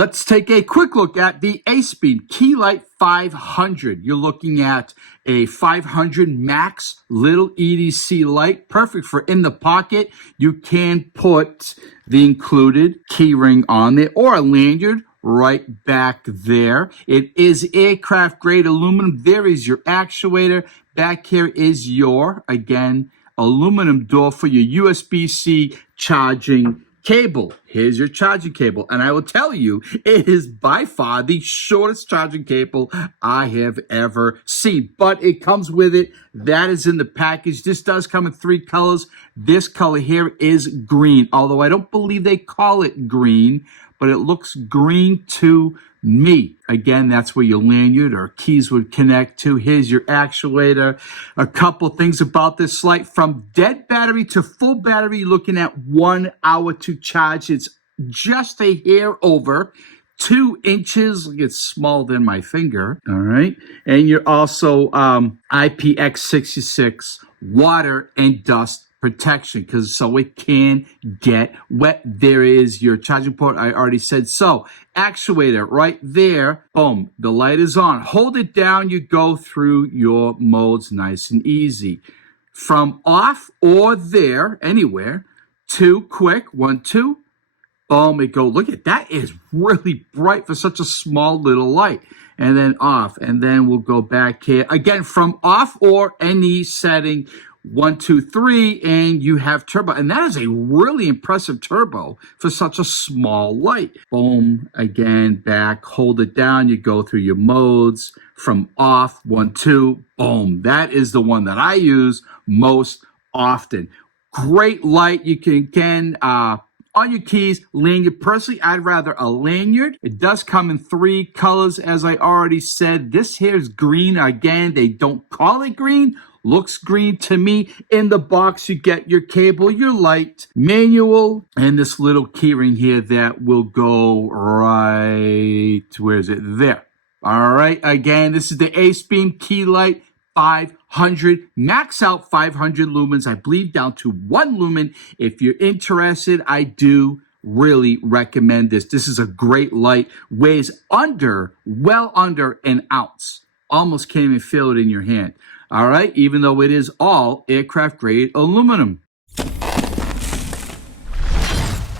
Let's take a quick look at the Acebeam Keylite 500. You're looking at a 500 max little EDC light, perfect for in the pocket. You can put the included key ring on there or a lanyard right back there. It is aircraft grade aluminum. There is your actuator. Back here is your, again, aluminum door for your USB-C charging cable. Here's your charging cable, and I will tell you, it is by far the shortest charging cable I have ever seen, but it comes with it. That is in the package. This does come in 3 colors. This color here is green, although I don't believe they call it green, but it looks green to me. Again, that's where your lanyard or keys would connect to. Here's your actuator. A couple things about this light. From dead battery to full battery, looking at 1 hour to charge. It's just a hair over 2 inches. It's smaller than my finger. All right. And you're also IPX66 water and dust protection, because so it can get wet. There is your charging port. I already said so. Actuator right there. Boom. The light is on. Hold it down. You go through your modes nice and easy. From off or there, anywhere, to quick. 1, 2. Boom. It go. Look at that. Is really bright for such a small little light. And then off. And then we'll go back here. Again, from off or any setting. 1, 2, 3, and you have turbo. And that is a really impressive turbo for such a small light. Boom, again, back, hold it down. You go through your modes from off, 1, 2, boom. That is the one that I use most often. Great light. You can on your keys, lanyard. Personally, I'd rather a lanyard. It does come in 3 colors, as I already said. This here is green. Again, they don't call it green. Looks green to me. In the box, you get your cable, your light, manual, and this little key ring here that will go right, where is it? There. All right. Again, this is the Acebeam Keylite 500. Max out 500 lumens, I believe down to 1 lumen. If you're interested, I do really recommend this. This is a great light. Weighs well under an ounce. Almost can't even feel it in your hand. All right, even though it is all aircraft grade aluminum.